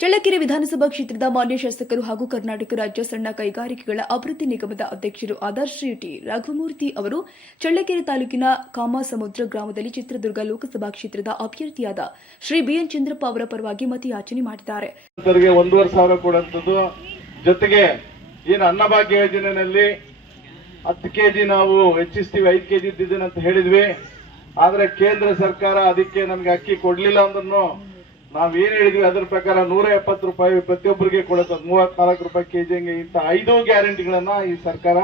ಚಳ್ಳಕೆರೆ ವಿಧಾನಸಭಾ ಕ್ಷೇತ್ರದ ಮಾನ್ಯ ಶಾಸಕರು ಹಾಗೂ ಕರ್ನಾಟಕ ರಾಜ್ಯ ಸಣ್ಣ ಕೈಗಾರಿಕೆಗಳ ಅಭಿವೃದ್ಧಿ ನಿಗಮದ ಅಧ್ಯಕ್ಷರು ಆದರ್ಶ ಟಿ ರಘುಮೂರ್ತಿ ಅವರು ಚಳ್ಳಕೆರೆ ತಾಲೂಕಿನ ಕಾಮಸಮುದ್ರ ಗ್ರಾಮದಲ್ಲಿ ಚಿತ್ರದುರ್ಗ ಲೋಕಸಭಾ ಕ್ಷೇತ್ರದ ಅಭ್ಯರ್ಥಿಯಾದ ಶ್ರೀ ಬಿಎನ್ ಚಂದ್ರಪ್ಪ ಅವರ ಪರವಾಗಿ ಮತಯಾಚನೆ ಮಾಡಿದ್ದಾರೆ. ಜೊತೆಗೆ ಏನು ಅನ್ನಭಾಗ್ಯ ಯೋಜನೆಯಲ್ಲಿ ಹತ್ತು ಕೆಜಿ ನಾವು ಹೆಚ್ಚಿಸ್ತೀವಿ, ಐದು ಕೆಜಿ ಅಂತ ಹೇಳಿದ್ವಿ. ಆದ್ರೆ ಕೇಂದ್ರ ಸರ್ಕಾರ ಅದಕ್ಕೆ ನಮ್ಗೆ ಅಕ್ಕಿ ಕೊಡ್ಲಿಲ್ಲ ಅಂದ್ರೂ ನಾವ್ ಏನ್ ಹೇಳಿದ್ವಿ ಅದ್ರ ಪ್ರಕಾರ ನೂರ ಎಪ್ಪತ್ತು ರೂಪಾಯಿ ಪ್ರತಿಯೊಬ್ಬರಿಗೆ ಕೊಡುತ್ತೆ. ಮೂವತ್ನಾಲ್ಕು ರೂಪಾಯಿ ಕೆಜಿ ಹಂಗೆ ಇಂತ ಐದು ಗ್ಯಾರಂಟಿಗಳನ್ನ ಈ ಸರ್ಕಾರ,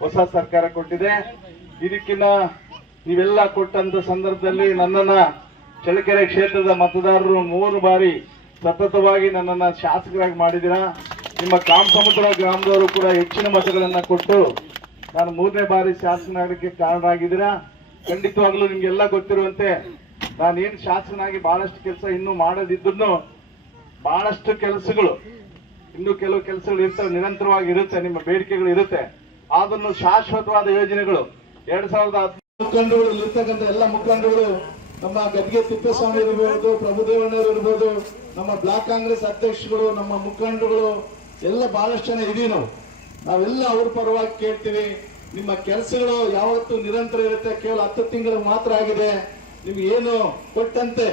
ಹೊಸ ಸರ್ಕಾರ ಕೊಟ್ಟಿದೆ. ಇದಕ್ಕಿನ್ನ ನೀವೆಲ್ಲ ಕೊಟ್ಟಂತ ಸಂದರ್ಭದಲ್ಲಿ ನನ್ನನ್ನ ಚಳ್ಳಕೆರೆ ಕ್ಷೇತ್ರದ ಮತದಾರರು ಮೂರು ಬಾರಿ ಸತತವಾಗಿ ನನ್ನನ್ನ ಶಾಸಕರಾಗಿ ಮಾಡಿದಿರಾ ನಿಮ್ಮ ಕಾಮಸಮುದ್ರ ಗ್ರಾಮದವರು ಕೂಡ ಹೆಚ್ಚಿನ ಮತಗಳನ್ನ ಕೊಟ್ಟು ನಾನು ಮೂರನೇ ಬಾರಿ ಶಾಸಕನಾಗಲಿಕ್ಕೆ ಕಾರಣ ಆಗಿದ್ದೀರಾ ಖಂಡಿತವಾಗ್ಲೂ ನಿಮ್ಗೆಲ್ಲ ಗೊತ್ತಿರುವಂತೆ ನಾನೇನ್ ಶಾಸನಾಗಿ ಬಹಳಷ್ಟು ಕೆಲಸ ಇನ್ನೂ ಮಾಡದಿದ್ರು ಬಹಳಷ್ಟು ಕೆಲಸಗಳು, ಇನ್ನು ಕೆಲವು ಕೆಲಸಗಳು ಇರ್ತವೆ, ನಿರಂತರವಾಗಿ ಇರುತ್ತೆ, ನಿಮ್ಮ ಬೇಡಿಕೆಗಳು ಇರುತ್ತೆ. ಅದನ್ನು ಶಾಶ್ವತವಾದ ಯೋಜನೆಗಳು, ಎರಡ್ ಸಾವಿರದ ಹದಿನೈದು ಮುಖಂಡರುಗಳು ಇರ್ತಕ್ಕಂಥ ಎಲ್ಲ ಮುಖಂಡಗಳು ನಮ್ಮ ಗದ್ಗೆ ತಿಪ್ಪೇಸ್ವಾಮಿ ಇರ್ಬೋದು ಪ್ರಭುದೇವಣ್ಣವರು ಇರ್ಬೋದು, ನಮ್ಮ ಬ್ಲಾಕ್ ಕಾಂಗ್ರೆಸ್ ಅಧ್ಯಕ್ಷಗಳು ನಮ್ಮ ಮುಖಂಡಗಳು ಎಲ್ಲ ಬಹಳಷ್ಟು ಜನ ಇದೀವಿ ನಾವು. ನಾವೆಲ್ಲ ಅವ್ರ ಪರವಾಗಿ ಕೇಳ್ತೀವಿ. ನಿಮ್ಮ ಕೆಲಸಗಳು ಯಾವತ್ತು ನಿರಂತರ ಇರುತ್ತೆ. ಕೇವಲ ಹತ್ತು ತಿಂಗಳು ಮಾತ್ರ ಆಗಿದೆ. ನಿಮ್ಗೆ ಏನು ಕೊಟ್ಟಂತೆ?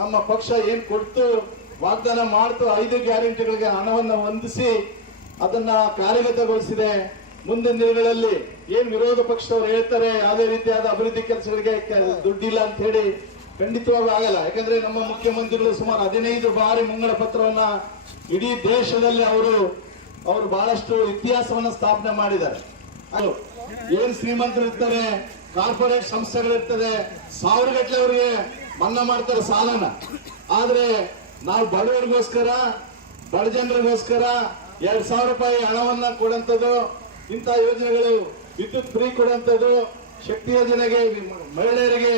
ನಮ್ಮ ಪಕ್ಷ ಏನು ಕೊಡ್ತು? ವಾಗ್ದಾನ ಮಾಡ್ತು, ಐದು ಗ್ಯಾರಂಟಿಗಳಿಗೆ ಹಣವನ್ನು ಹೊಂದಿಸಿ ಅದನ್ನ ಕಾರ್ಯಗತಗೊಳಿಸಿದೆ. ಮುಂದಿನ ದಿನಗಳಲ್ಲಿ ಏನ್ ವಿರೋಧ ಪಕ್ಷದವರು ಹೇಳ್ತಾರೆ, ಯಾವುದೇ ರೀತಿಯಾದ ಅಭಿವೃದ್ಧಿ ಕೆಲಸಗಳಿಗೆ ದುಡ್ಡಿಲ್ಲ ಅಂತ ಹೇಳಿ ಖಂಡಿತವಾಗೂ ಆಗಲ್ಲ. ಯಾಕಂದ್ರೆ ನಮ್ಮ ಮುಖ್ಯಮಂತ್ರಿಗಳು ಸುಮಾರು ಹದಿನೈದು ಬಾರಿ ಮುಂಗಡ ಪತ್ರವನ್ನ ಇಡೀ ದೇಶದಲ್ಲಿ ಅವರು ಅವರು ಬಹಳಷ್ಟು ಇತಿಹಾಸವನ್ನ ಸ್ಥಾಪನೆ ಮಾಡಿದ್ದಾರೆ. ಏನ್ ಶ್ರೀಮಂತರು ಇರ್ತಾರೆ ಕಾರ್ಪೊರೇಟ್ ಸಂಸ್ಥೆಗಳಿರ್ತದೆ. ಸಾವಿರ ಗಟ್ಟಲೆ ಅವರಿಗೆ ಮನ್ನಾ ಮಾಡ್ತಾರೆ ಸಾಲನ. ಆದ್ರೆ ನಾವು ಬಡವರಿಗೋಸ್ಕರ, ಬಡ ಜನರಿಗೋಸ್ಕರ ಎರಡ್ ಸಾವಿರ ರೂಪಾಯಿ ಹಣವನ್ನ ಕೊಡಂತದ್ದು ಇಂತಹ ಯೋಜನೆಗಳು ವಿದ್ಯುತ್ ಫ್ರೀ ಕೊಡುವಂಥದ್ದು ಶಕ್ತಿ ಯೋಜನೆಗೆ ಮಹಿಳೆಯರಿಗೆ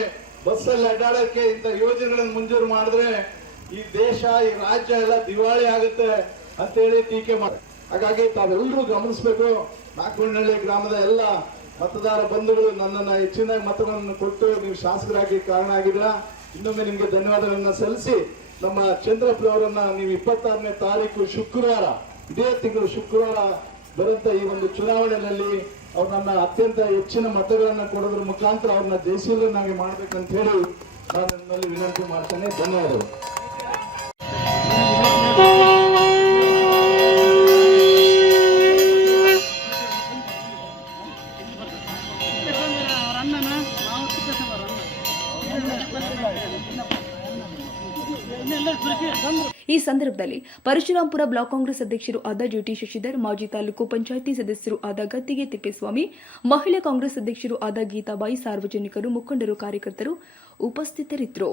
ಬಸ್ಸಲ್ಲಿ ಅಡ್ಡಾಡಕ್ಕೆ ಇಂಥ ಯೋಜನೆಗಳನ್ನು ಮಂಜೂರು ಮಾಡಿದ್ರೆ ಈ ದೇಶ, ಈ ರಾಜ್ಯ ಎಲ್ಲ ದಿವಾಳಿ ಆಗುತ್ತೆ ಅಂತೇಳಿ ಟೀಕೆ ಮಾಡಿ ಹಾಗಾಗಿ ತಾವೆಲ್ಲರೂ ಗಮನಿಸಬೇಕು. ನಾಗಮಂಡಳ್ಳಿ ಗ್ರಾಮದ ಎಲ್ಲ ಮತದಾರ ಬಂಧುಗಳು ನನ್ನನ್ನು ಹೆಚ್ಚಿನ ಮತಗಳನ್ನು ಕೊಟ್ಟು ನೀವು ಶಾಸಕರಾಗಿ ಕಾರಣ ಆಗಿದ್ದೀರಾ. ಇನ್ನೊಮ್ಮೆ ನಿಮಗೆ ಧನ್ಯವಾದಗಳನ್ನು ಸಲ್ಲಿಸಿ ನಮ್ಮ ಚಂದ್ರಪ್ಪ ಅವರನ್ನು ನೀವು ಇಪ್ಪತ್ತಾರನೇ ತಾರೀಕು ಶುಕ್ರವಾರ, ಇದೇ ತಿಂಗಳು ಶುಕ್ರವಾರ ಬರುವಂತ ಈ ಒಂದು ಚುನಾವಣೆಯಲ್ಲಿ ಅವ್ರು ನನ್ನ ಅತ್ಯಂತ ಹೆಚ್ಚಿನ ಮತಗಳನ್ನು ಕೊಡೋದ್ರ ಮುಖಾಂತರ ಅವ್ರನ್ನ ಜಯಶೀಲರನ್ನಾಗಿ ಮಾಡ್ಬೇಕಂತ ಹೇಳಿ ನಾನು ನಿಮ್ಮಲ್ಲಿ ವಿನಂತಿ ಮಾಡ್ತೇನೆ. ಧನ್ಯವಾದಗಳು. ಈ ಸಂದರ್ಭದಲ್ಲಿ ಪರಶುರಾಂಪುರ ಬ್ಲಾಕ್ ಕಾಂಗ್ರೆಸ್ ಅಧ್ಯಕ್ಷರು ಆದ ಜ್ಯೋತಿ ಶಶಿಧರ್, ಮಾಜಿ ತಾಲೂಕು ಪಂಚಾಯಿತಿ ಸದಸ್ಯರು ಆದ ಗದ್ದಿಗೆ ತಿಪ್ಪೇಸ್ವಾಮಿ, ಮಹಿಳಾ ಕಾಂಗ್ರೆಸ್ ಅಧ್ಯಕ್ಷರು ಆದ ಗೀತಾಬಾಯಿ ಸಾರ್ವಜನಿಕರು, ಮುಖಂಡರು, ಕಾರ್ಯಕರ್ತರು ಉಪಸ್ಥಿತರಿದ್ದರು.